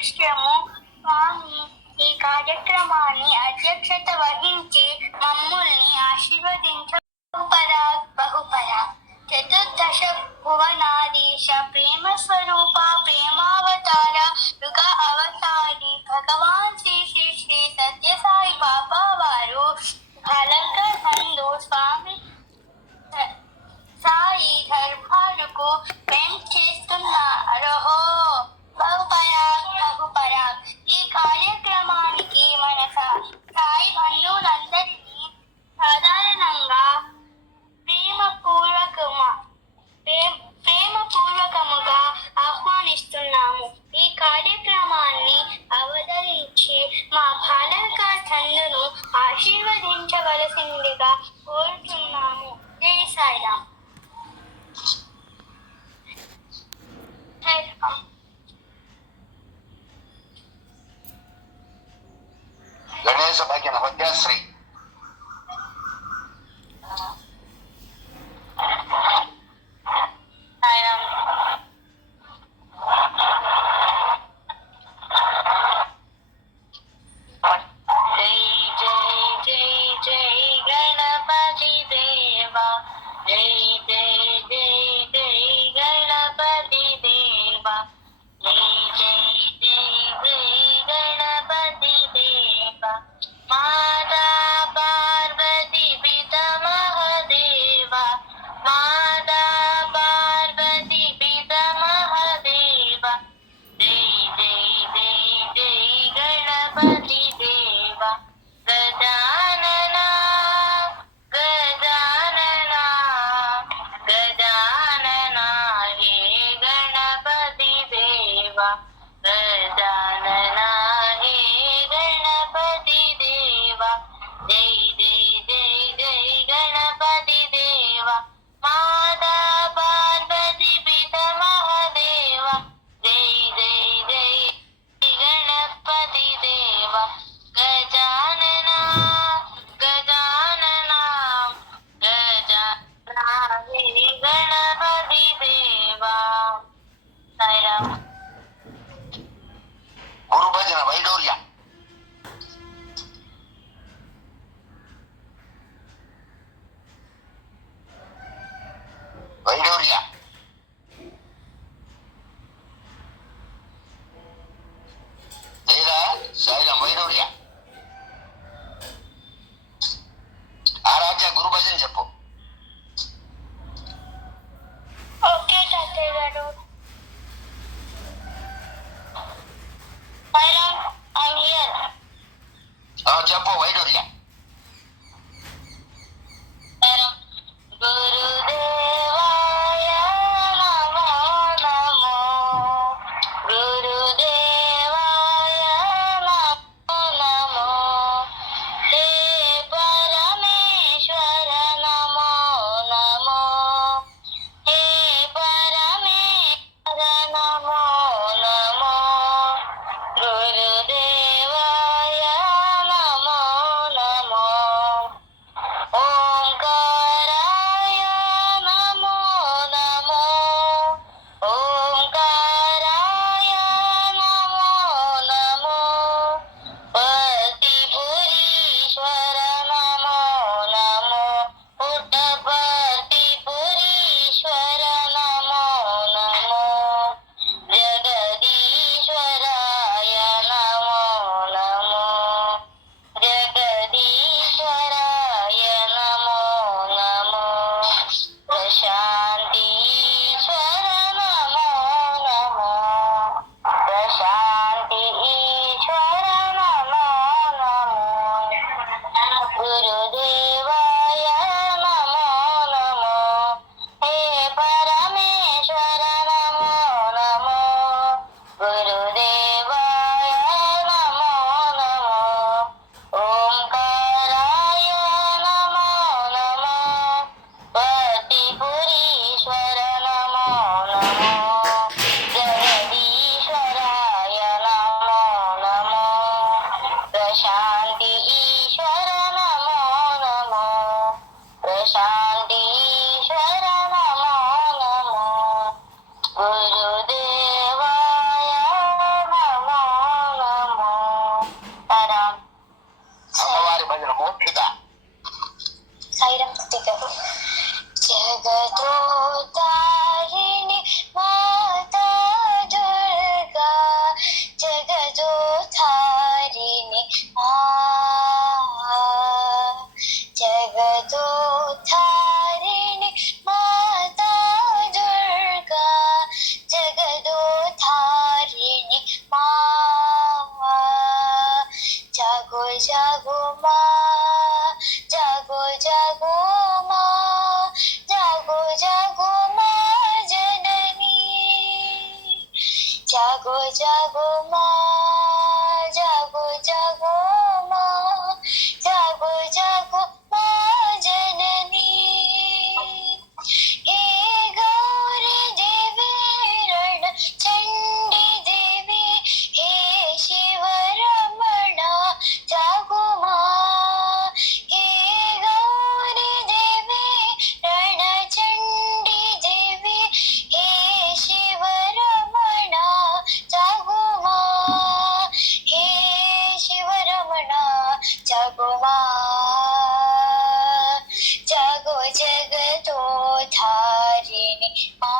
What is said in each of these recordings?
లక్ష్యము. స్వామి ఈ కార్యక్రమాన్ని అధ్యక్షత వహించి మమ్ముల్ని ఆశీర్వదించ బహుపరాగ్ చతుర్దశ భువనాధీశ ప్రేమ స్వరూప ప్రేమావతార యుగ అవతారి భగవాన్ శ్రీ శ్రీ శ్రీ సత్యసాయి బాబా వారు భలంకర్ నందు స్వామి సాయి దర్బారుకు చేస్తున్నారు. బహుపరాగ్ ఈ కార్యక్రమానికి మన సాయి బంధువులందరినీ సాధారణంగా ప్రేమపూర్వకముగా ఆహ్వానిస్తున్నాము. ఈ కార్యక్రమాన్ని అవతరించి మా బాలక చందును ఆశీర్వదించవలసిందిగా కోరుతున్నాము. జై సాయిరామ్. గణేశ భాగ్య నవద్యాశ్రీ గురుభజన వైడూర్య వైడూర్య లేదా సాయిరామ్ వైడూర్య ఆరాధ్య గురుభజన చెప్పు. ఓకే తాతయ్య గారు. చెప్పు వైడూర్య. భజన మూర్తిగా సాయిరామ్ గారు. జగదోతారిణి మాతా దుర్గా జగదోతారిణి జగదోతారిణి మాతా దుర్గా జగదోతారిణి జాగో జాగో మా జాగో జాగో మా జాగో జాగో మా జననీ జాగో జాగో మా జాగో జాగో మా జాగో జాగో మా జననీ హే గౌరీ దేవి रण చండీ దేవి హే శివరమణ జాగో మా హే గౌరీ దేవి रण చండీ దేవి హే శివరమణ జాగో మా హే శివరమణ జాగో మా జాగో జగదోధారిణి మా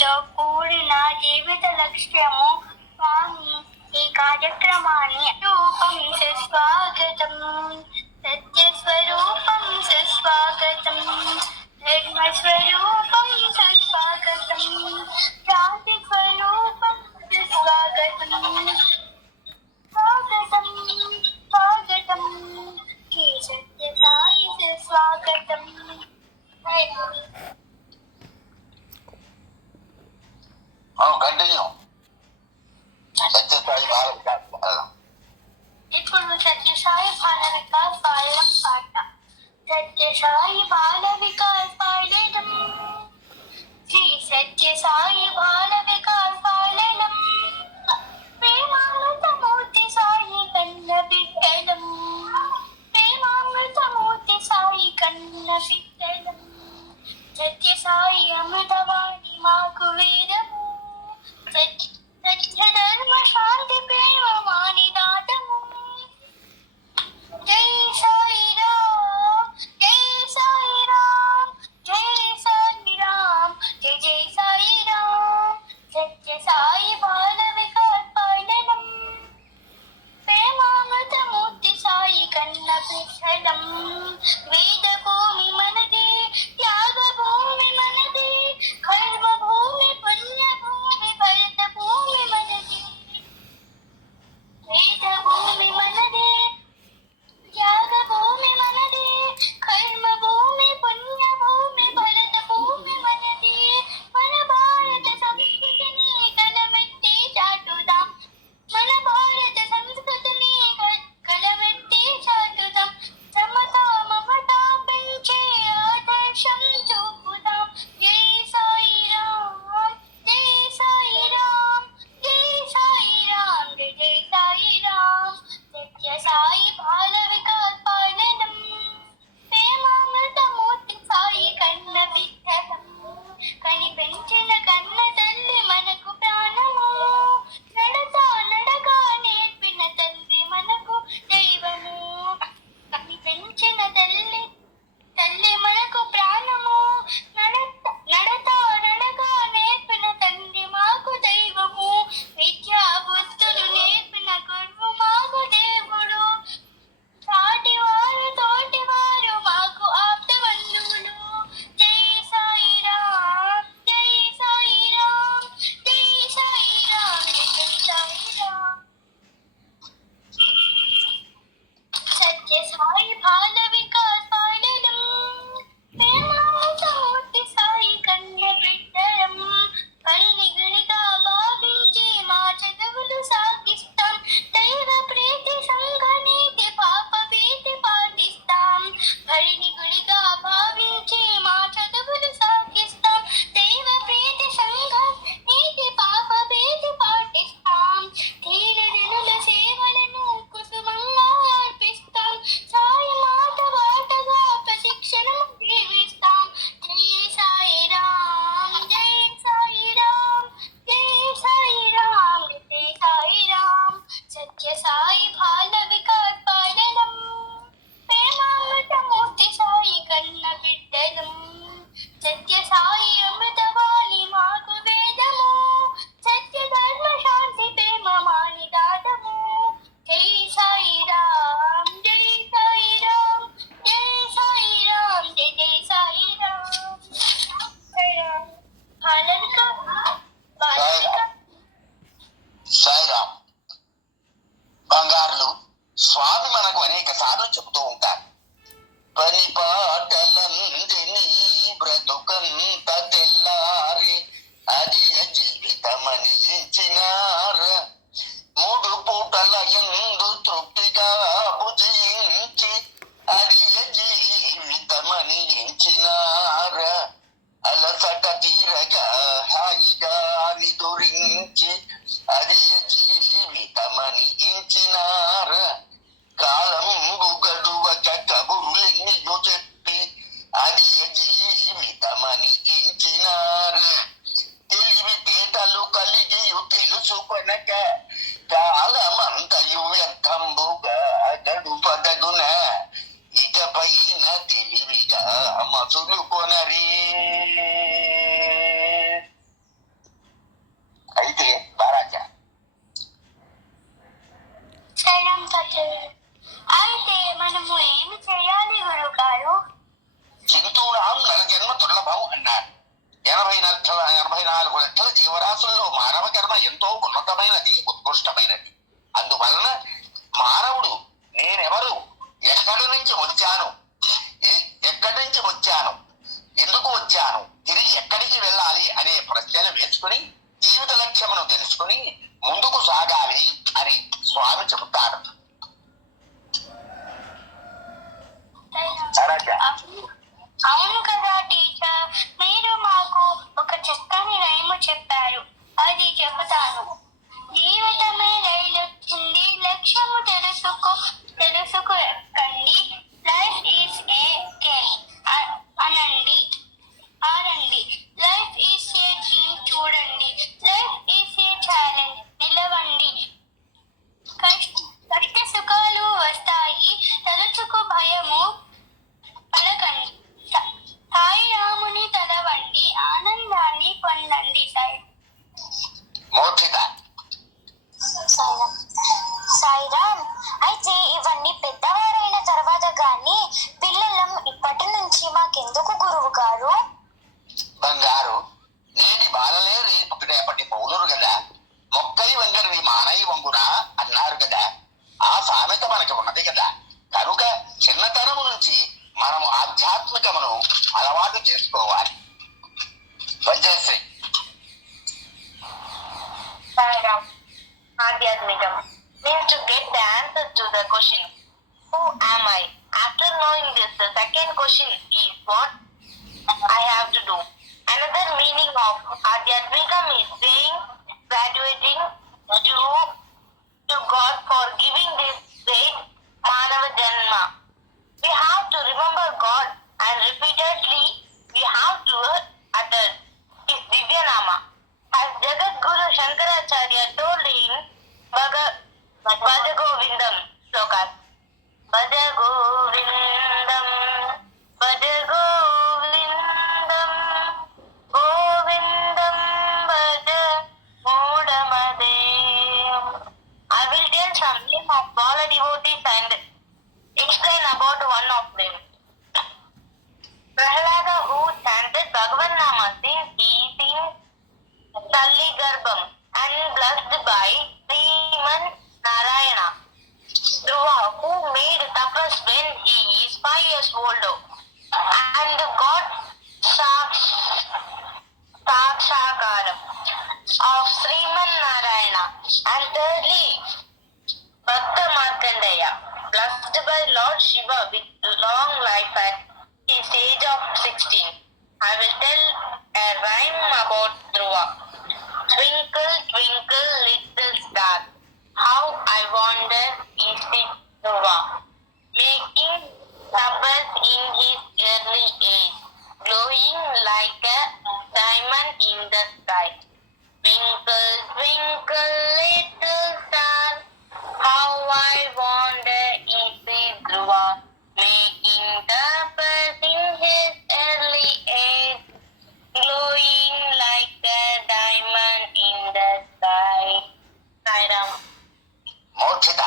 తో కూడిన జీవిత లక్ష్యము స్వామి ఈ కార్యక్రమాన్ని రూపం స్వాగతం సత్య స్వరూపం స్వాగతం ధర్మ స్వరూపం స్వాగతం శాంతి స్వరూపం స్వాగతం స్వాగతం స్వాగతం శ్రీ సత్య సాయి స్వాగతం. కంటిన్యూ సత్యసాయి బాల వికాస్ పాలన. ఇప్పుడు సత్యసాయి బాల వికాస్ పాడడం పాట. సత్యసాయి బాల వికాస్ పాడడం శ్రీ సత్యసాయి బాల వికాస్ పాడడం ప్రేమామృతమూర్తి సాయి కన్న బిడ్డలం ప్రేమామృతమూర్తి సాయి కన్న బిడ్డలం సత్యసాయి అమృతవాణి మాకు వేదము సత్య ఎంచి అది జీవితమని ఎంచినార కాలంబు గడువక కబుర్లెన్నో చెప్పి అది జీవితమని ఎంచినార తెలివి తేటలు కలిగి తెలుసుకొనక కాలమంతయు వ్యర్థంబుగా గడుపదగున ఇకపైన తెలివిగా మసులు కొనరి. అయితే బారాజా అయితే మనము ఏమి చేయాలి గురుగారు? చింతూనాం నరజన్మ దుర్లభం అన్నారు. 84 లక్షల జీవరాశుల్లో మానవ కర్మ ఎంతో ఉన్నతమైనది, ఉత్కృష్టమైనది. అందువలన మానవుడు నేనెవరు, ఎక్కడి నుంచి వచ్చాను, ఎందుకు వచ్చాను, తిరిగి ఎక్కడికి వెళ్ళాలి అనే ప్రశ్నలు వేసుకుని జీవిత లక్ష్యమును తెలుసుకుని ముందుకు సాగాలి అని స్వామి చెబుతారు. అవును కదా టీచర్, మీరు మాకు ఒక చక్కని రైము చెప్పారు, అది చెబుతాను. జీవితమే రైలొచ్చింది, లక్ష్యము తెలుసుకు ఎక్కండి. లైఫ్ ఈస్ ఏ గేమ్ ఆడండి. లైఫ్ ఈస్ ఏ డ్రీమ్ చూడండి. లైఫ్ ఈస్ ఏ ఛాలెంజ్ నిలవండి. కష్ట సుఖాలు వస్తాయి, తలుచుకు భయము పలకండి. సాయి రాముని తలవండి, ఆనందాన్ని పొందండి. సాయిరామ్, అయితే ఇవన్నీ పెద్దవారైన తర్వాత గాని పిల్లలం ఇప్పటి నుంచి మాకెందుకు గురువు గారు? బంగారు, నేటి బాలలే రేపటి పౌరులు కదా. మొక్కై వంగరిని మానై వంగునా అన్నారు కదా. ఆ సామెత మనకి ఉన్నది కదా. కనుక చిన్నతనము నుంచి మనము ఆధ్యాత్మికమును అలవాటు చేసుకోవాలి. వజ్రశ్రీ Sairam, Adhyatmikam means to get the answer to the question, who am I? After knowing this, the second question is what I have to do. Another meaning of Adhyatmikam is saying, graduating to God for giving this great Manava Janma. We have to remember God and repeatedly we have to utter his Divyanama. As Jagat Guru Shankaracharya told in Bhaja Govindam slokas, Bhaja Govindam, Bhaja Govindam, Govindam Bhaja Modamadem. I will tell some name of Bala devotees and explain about one of them. Prahlada, who chanted Bhagavan Nama since he is in Talli Garbham and blessed by Sriman Narayana. Dhruva, who made tapas when he is 5 years old and got Sakshakaram of Sriman Narayana. And thirdly, Bhakta Markandeya, blessed by Lord Shiva with long life at his age of 16. I will tell a rhyme about Dhruva. Twinkle, twinkle, little star, how I wonder is it Dhruva, making tapas in his early age, glowing like a diamond in the sky. Twinkle, twinkle, little star, how I wonder is it Dhruva, making tapas in his early age, glowing like a diamond in the sky. Sairam. Mokshita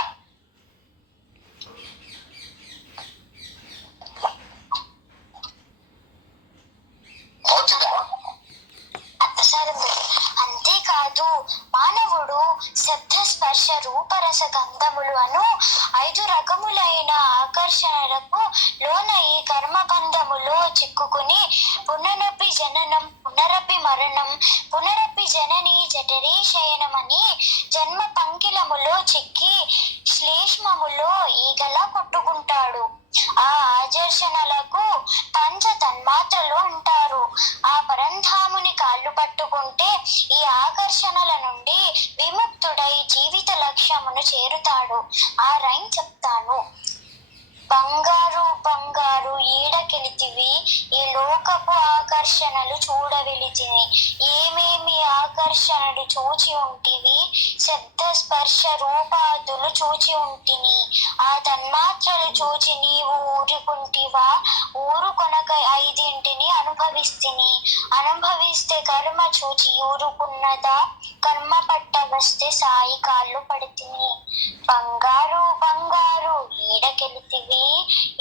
అంతేకాదు, మానవుడు శబ్ద స్పర్శ రూపరస గంధములు అను 5 రకములైన ఆకర్షణలకు లోనై కర్మబంధములో చిక్కుకుని పునరపి జననం, పునరపి మరణం, పునరపి జనని జఠరీ శయనమని జన్మ పంకిలములో చిక్కి శ్లేష్మములో ఈగలా కొట్టుకుంటాడు. ఆ ఆకర్షణలకు పంచ తన్మాత్రలు అంటారు. ఆ పరంధాముని కాళ్ళు పట్టుకుంటే ఈ ఆకర్షణల నుండి లక్ష్యమును చేరుతాడు. ఆ రైమ్ చెప్తాను. బంగారు బంగారు ఈడకెళితివి, ఈ లోకపు ఆకర్షణలు చూడవెళితివి. ఏమేమి ఆకర్షణలు చూచి ఉంటివి, శబ్ద స్పర్శ రూపాదులు చూచి ఉంటిని. ఆ తన్మాత్రలు చూచి నీవు ఊరుకుంటివా, ఊరుకొనక ఐదింటిని అనుభవిస్తిని. అనుభవిస్తే కర్మ చూచి ఊరుకున్నదా, కర్మ పట్ట వస్తే సాయి కాళ్ళు పడితిని. బంగారు బంగారు ఈడకెళితివి,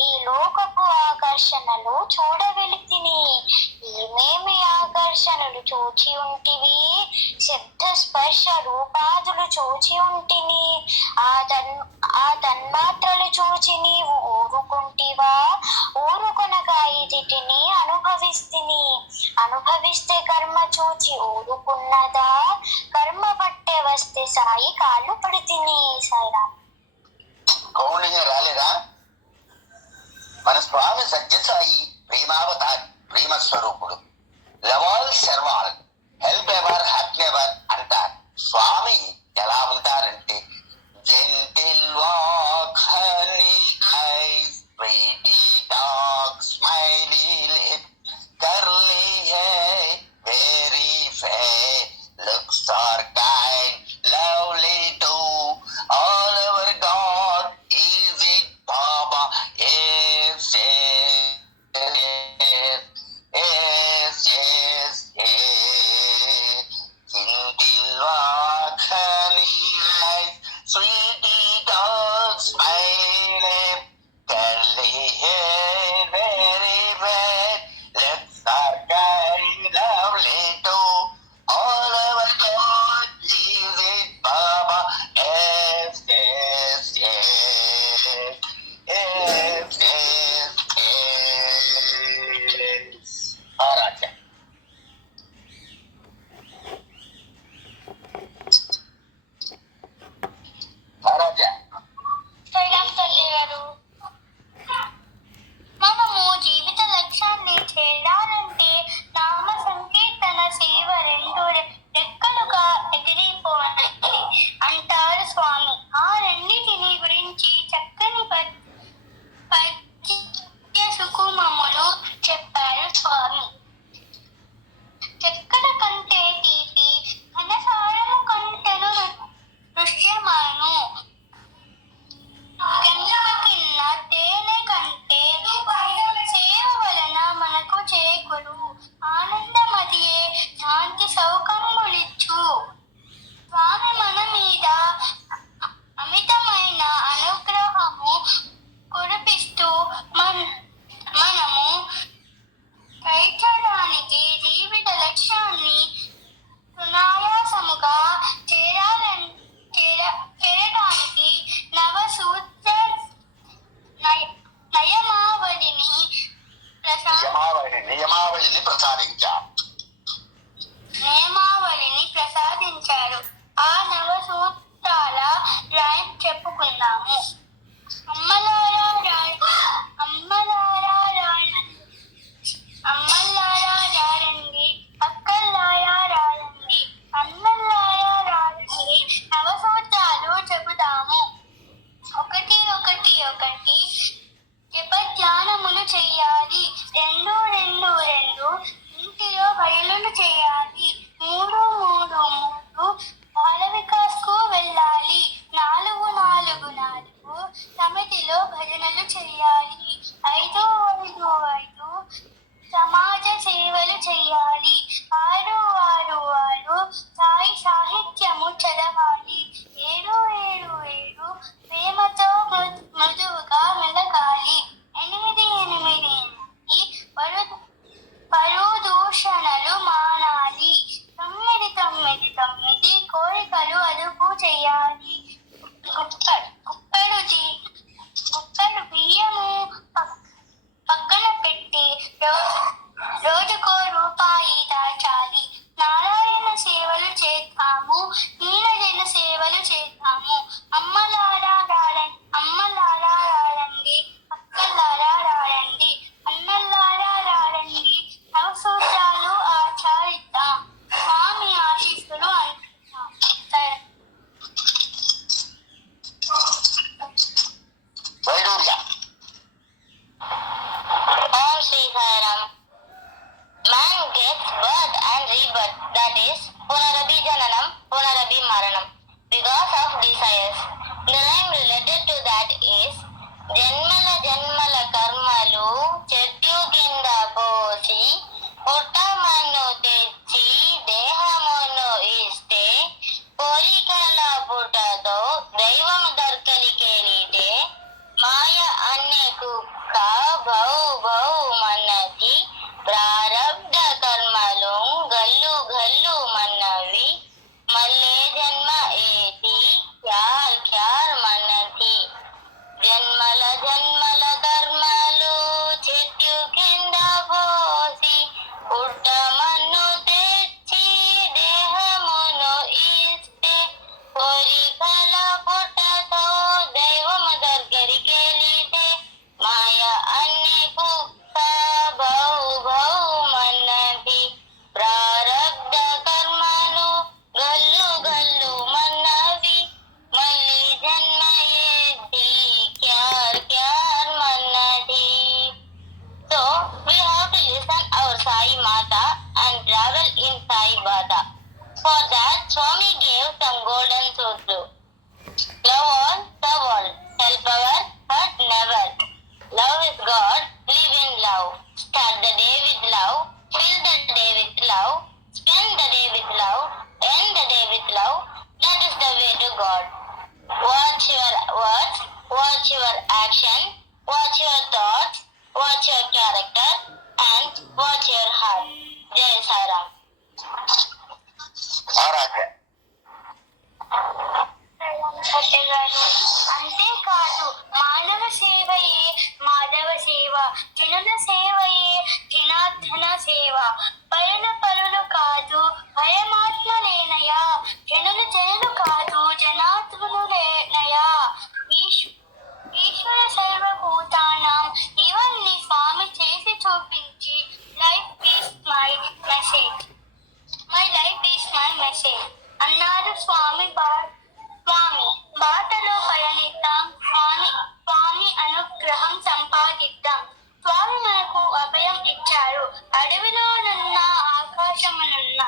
ఈ లోకపు ఆకర్షణలు చూడవెళితిని. ఏమేమి ఆకర్షణలు చూచి ఉంటివి, శబ్ద స్పర్శ రూపాదులు చూచి ఉంటిని. ఆ తన్మాత్రలు చూచి నీవు ఊరుకుంటివా, ఊరుకొనక ఐదిటిని అనుభవిస్తిని. అనుభవిస్తే కర్మ చూచి ఊరుకున్నదా, కర్మ పట్టే వస్తే సాయి కాళ్ళు పడితిని. సాయిరామ్. కౌండిన్యం రాలేదా? మన స్వామి సత్యసాయి ప్రేమావతార్, ప్రేమ స్వరూపుడు. Love all serve all, help ever hurt never అంటారు. స్వామి ఎలా ఉంటారంటే gentle walk, honey eyes, pretty talk, smiley lip, curly hair, very fair, looks are kind, lovely too, all over God is it Baba. Yes, yes, yes, yes. Gentle walk, honey eyes, sweetie dog, smiling lip, curly hair, very red, lips are kind, lovely too. All over God, is it Baba? Yes, yes, yes. Yes, yes, yes. Maharaja. Maharaja. Sairam తల్లి గారు, మనము జీవిత లక్ష్యాన్ని చేరాలంటే నామ సంకీర్తన సేవ రెండు రెక్కలుగా ఎగిరిపోవాలి అంటారు స్వామి. ఆ రెండింటిని గురించి చక్కని పద్య సుకుమములు చెప్పారు స్వామి. చక్కెర కంటే తీపి, ఘనసారము కంటెను దృశ్యమాను, గంగ కిన్న తేనె కంటే సేవ వలన మనకు చేకూరు ఆనందమదియే శాంతి సౌకర్యములిచ్చు. స్వామి మన మీద అమితమైన అనుగ్రహము కురిపిస్తూ మనము కైచడానికి జీవిత లక్ష్యాన్ని సునాయాసముగా చేరడానికి నవసూత్ర నియమావళిని ప్రసాదించారు. ఆ నవసూత్రాల రైమ్ చెప్పుకుందాము. అమ్మలారా రారండి, అక్కల్లారా రారండి, అన్నల్లారా రారండి, నవసూత్రాలు చెబుదాము. ఒకటి ఒకటి ఒకటి జపధ్యానములు చెయ్యాలి. 2 2 2 ఇంటిలో బయలులు చేయాలి. 3 3 3 బాల వికాస్ కు వెళ్ళాలి. 4 4 4 సమితిలో భజనలు చేయాలి. 5 5 5 సమాజ సేవలు చేయాలి. 6 6 6 సాయి సాహిత్యము చదవాలి. 7 7 7 ప్రేమతో మృదువుగా మెలగాలి. 8 8 8 పరుదూషణలు మానాలి. 9 9 9 కోరికలు అదుపు చేయాలి. గుప్పెడు బియ్యము పక్కన పెట్టి రోజుకో రూపాయి దాచాలి. నారాయణ సేవలు చేద్దాము, నీలజన సేవలు చేద్దాము. అమ్మలారా రారండి, అక్కలారా రారండి, అన్నల్లారా రారండి, నవసూత్రాలు ఆచరిద్దాం, స్వామి ఆశీస్సులు అందుకుందాం. Swami gave some golden truths. Love all, serve all, help our hurt never. Love is God, live in love. Start the day with love, fill the day with love, spend the day with love, end the day with love. That is the way to God. Watch your words, watch your action, watch your thoughts, watch your character, and watch your heart. Jai Sai Ram. ఆరాధ్య సత్యగారు అంతేకాదు మానవ సేవయే మాధవ సేవ, జనుల సేవయే జనార్దన సేవ. పరుల పరులు కాదు భయమాత్మలేనయా, జనులు కాదు జనార్దనులేనయా. ఈశ్వర సర్వభూతానాం ఇవన్నీ స్వామి చేసి చూపించి life is my message, my life is my message అన్నారు స్వామి. బాటలో పయనిద్దాం, స్వామి అనుగ్రహం సంపాదిద్దాం. స్వామి మనకు అభయం ఇచ్చారు. అడవిలోనున్న ఆకాశమునున్న,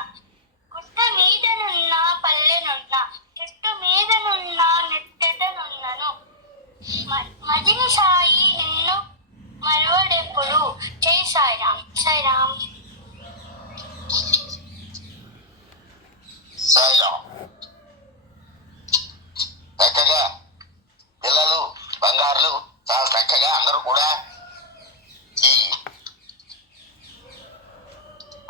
గుట్ట మీదనున్న పల్లెనున్న, చెట్టు మీదనున్న నెట్టెటనున్నను. మదిని సాయి నిన్ను మరువడెప్పుడు. జై సాయిరామ్. సాయిరామ్. సాయిరామ్. చక్కగా పిల్లలు బంగారులు చాలా చక్కగా అందరూ కూడా ఈ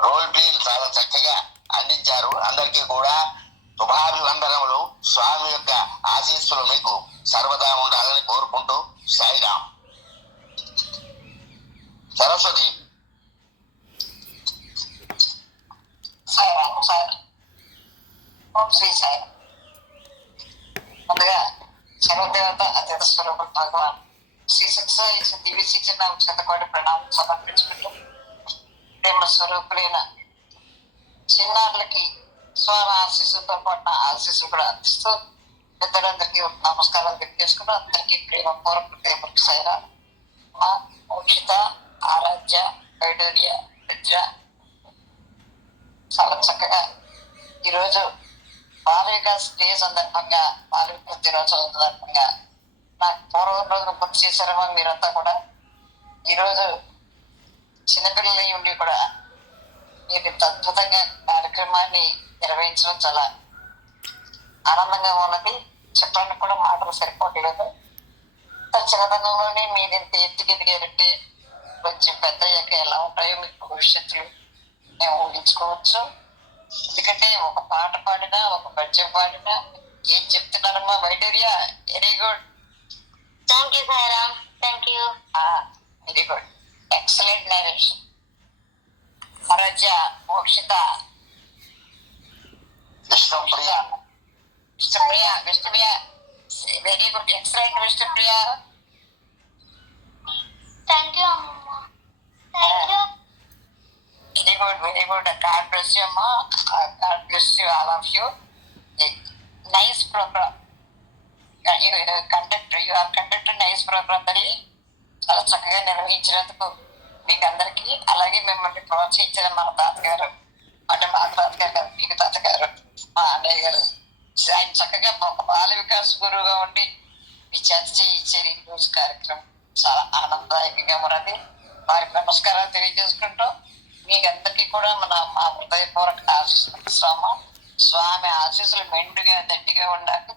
రోల్ ప్లేలు చాలా చక్కగా అందించారు. అందరికీ కూడా శుభాభివందనములు. స్వామి యొక్క ఆశీస్సులు మీకు సర్వదా ఉండాలని కోరుకుంటూ సాయిరామ్. సరస్వతి. సాయిరామ్. సాయిరామ్. ఓం శ్రీ సాయి. ముందుగా సర్వదేవత అత్యంత స్వరూపుడు భగవాన్ శ్రీ సత్యసాయి ఇచ్చిన దివ్య శిక్షణ శతకోటి ప్రణామం సమర్పించుకుంటూ ప్రేమ స్వరూపులైన చిన్నారులకి స్వామి ఆశీస్సులతో పాటు ఆశీస్సులు కూడా అందిస్తూ పెద్దలందరికీ నమస్కారాలు తెలియజేసుకుంటూ అందరికీ ప్రేమ సైరా మా మోక్షిత, ఆరాధ్య, వైడూర్య, విద్య చాలా చక్కగా ఈరోజు బాల వికాస్ డే సందర్భంగా, బాల వికాస్ దినోత్సవం సందర్భంగా నాకు పూర్వం రోజులు గుర్తు చేశారమ్మా మీరంతా కూడా. ఈరోజు చిన్నపిల్లలు ఉండి కూడా మీరు ఇంత అద్భుతంగా కార్యక్రమాన్ని నిర్వహించడం చాలా ఆనందంగా ఉన్నది. చెప్పడానికి కూడా మాటలు సరిపోవట్లేదు. చిన్నతనంలోనే మీరు ఇంత ఎత్తుకెదిగారంటే కొంచెం పెద్ద అయ్యాక ఎలా ఉంటాయో మీకు భవిష్యత్తులో మేము ఊహించుకోవచ్చు. ఎందుకంటే ఒక పాట పాడినా, ఒక పద్యం పాడినా ఏం చెప్తున్నారమ్మా వైడూర్యా? Very good. Thank you, Sairam. Thank you. Very good. Excellent narration. Aaradhya, Mokshita, Vishnupriya. Vishnupriya very good. Excellent Vishnupriya. Thank you అమ్మమ్మ. Thank you. Very good, very good. God bless you, Ma. God bless you, all of you. A nice program. You have conducted nice program that చాలా చక్కగా నిర్వహించినందుకు మీకు అందరికీ, అలాగే మిమ్మల్ని ప్రోత్సహించిన మన తాతగారు, అంటే మా తాతగారు గారు, మీకు తాతగారు, మా అన్నయ్య గారు, ఆయన చక్కగా ఒక బాల వికాస్ గురువుగా ఉండి మీ చేత చేయించారు. ఈ రోజు కార్యక్రమం చాలా ఆనందదాయకంగా ఉన్నది. వారికి నమస్కారాలు తెలియజేసుకుంటూ మీకు అందరికీ కూడా మా హృదయపూర్వక ఆశీస్సులు. స్వామి ఆశీస్సులు మెండుగా గట్టిగా ఉండాలి.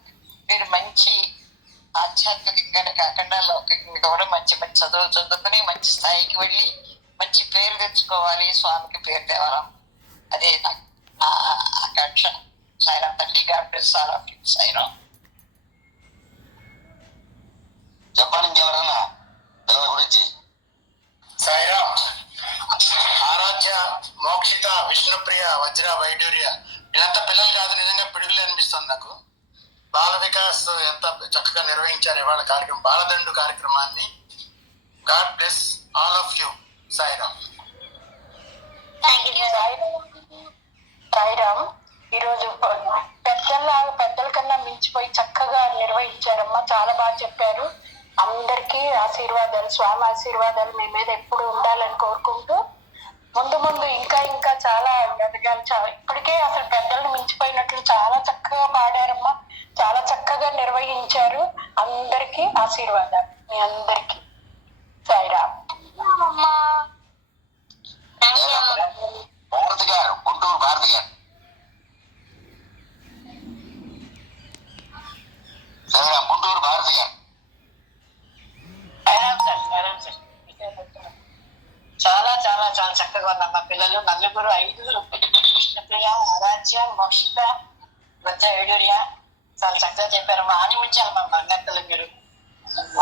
మీరు మంచి ఆధ్యాత్మికంగానే కాకుండా లౌకికంగా కూడా మంచి మంచి చదువు చదువుకుని మంచి స్థాయికి వెళ్ళి మంచి పేరు తెచ్చుకోవాలి, స్వామికి పేరు తేవాలి. అదే నాకు ఆకాంక్ష. సాయిరాం తల్లి. God bless all of you. Sairam. చెప్పండి ఇంకెవరన్నా పిల్లల గురించి. సాయిరాం. ఆరాధ్య, మోక్షిత, విష్ణుప్రియ, వజ్ర, వైడూర్య వీళ్ళంతా పిల్లలు కాదు, నిజంగా పిడుగులే అనిపిస్తుంది నాకు. బాల వికాస్ ఎంత చక్కగా నిర్వహించారు ఇవాళ కార్యక్రమం, బాలదండు కార్యక్రమాన్ని. God bless all of you. Sairam. Sairam. ఈరోజు పెద్దల కన్నా మించిపోయి చక్కగా నిర్వహించారమ్మా. చాలా బాగా చెప్పారు. అందరికీ ఆశీర్వాదాలు, స్వామి ఆశీర్వాదాలు మీ మీద ఎప్పుడు ఉండాలని కోరుకుంటూ ముందు ముందు ఇంకా ఇంకా చాలా ఎదగాలి. ఇప్పటికే అసలు పెద్దలను మించిపోయినట్లు చాలా చక్కగా పాడారమ్మా, చాలా చక్కగా నిర్వహించారు. అందరికీ ఆశీర్వాదాలు, మీ అందరికీ. సాయిరామ్. అమ్మా. థ్యాంక్ యూ అమ్మ. భారతి గారు, గుంటూరు భారతి గారు. సాయిరామ్, గుంటూరు భారతి గారు. చాలా చాలా చాలా చక్కగా ఉన్నారు మా పిల్లలు. నలుగురు 5 విష్ణుప్రియ, ఆరాధ్య, మోక్షిత, వజ్ర వైడూర్య చాలా చక్కగా చెప్పారు. మా ఆనిమించాలి మా బంగారు మీరు.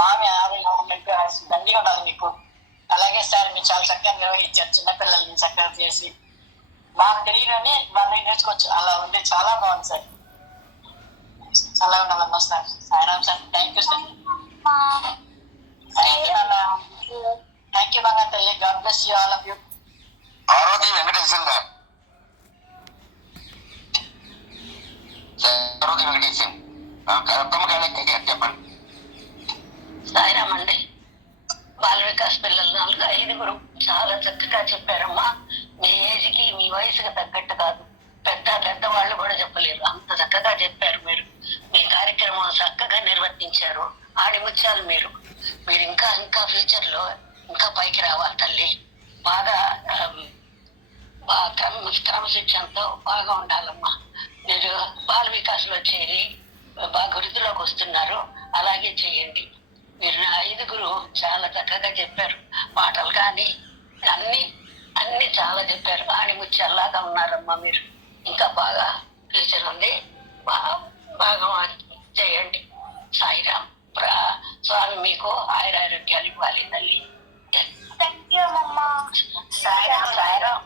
ఆమె మీకు దండిగా ఉండాలి మీకు. అలాగే సార్ మీరు చాలా చక్కగా నిర్వహించారు. చిన్నపిల్లల్ని చక్కగా చేసి మాకు తెలియని వాళ్ళ నేర్చుకోవచ్చు. అలా ఉంది, చాలా బాగుంది సార్. చాలా ఉండాలమ్మా sir. Sairam sir, thank you sir. Thank you నాన్న. థ్యాంక్ యూ బంగారు తల్లి. God bless you all of you. Parvathi Venkatesham garu. Parvathi Venkatesham చెప్పండి. సాయిరామ్ అండి. బాల వికాస్ పిల్లలు 5 చాలా చక్కగా చెప్పారమ్మా. మీ ఏజ్కి మీ వయసుకి తగ్గట్టు కాదు, పెద్దవాళ్ళు కూడా చెప్పలేరు, అంత చక్కగా చెప్పారు మీరు. మీ కార్యక్రమం చక్కగా నిర్వర్తించారు. ఆడిముత్యాలు మీరు. ఇంకా ఇంకా ఫ్యూచర్ లో ఇంకా పైకి రావాలి తల్లి. బాగా క్రమశిక్షణతో బాగా ఉండాలమ్మా. మీరు బాల వికాస్లో చేరి బాగా వృద్ధిలోకి వస్తున్నారు. అలాగే చేయండి. మీరు 5 చాలా చక్కగా చెప్పారు. పాటలు కానీ అన్ని చాలా చెప్పారు. ఆణిముత్యాల్లాగా ఉన్నారమ్మా మీరు. ఇంకా బాగా ఫ్యూచర్ ఉంది. బాగా చేయండి. సాయిరామ్. స్వామి మీకు ఆయురారోగ్యాలు ఇవ్వాలి తల్లి. థ్యాంక్ యూ అమ్మా. సాయిరామ్.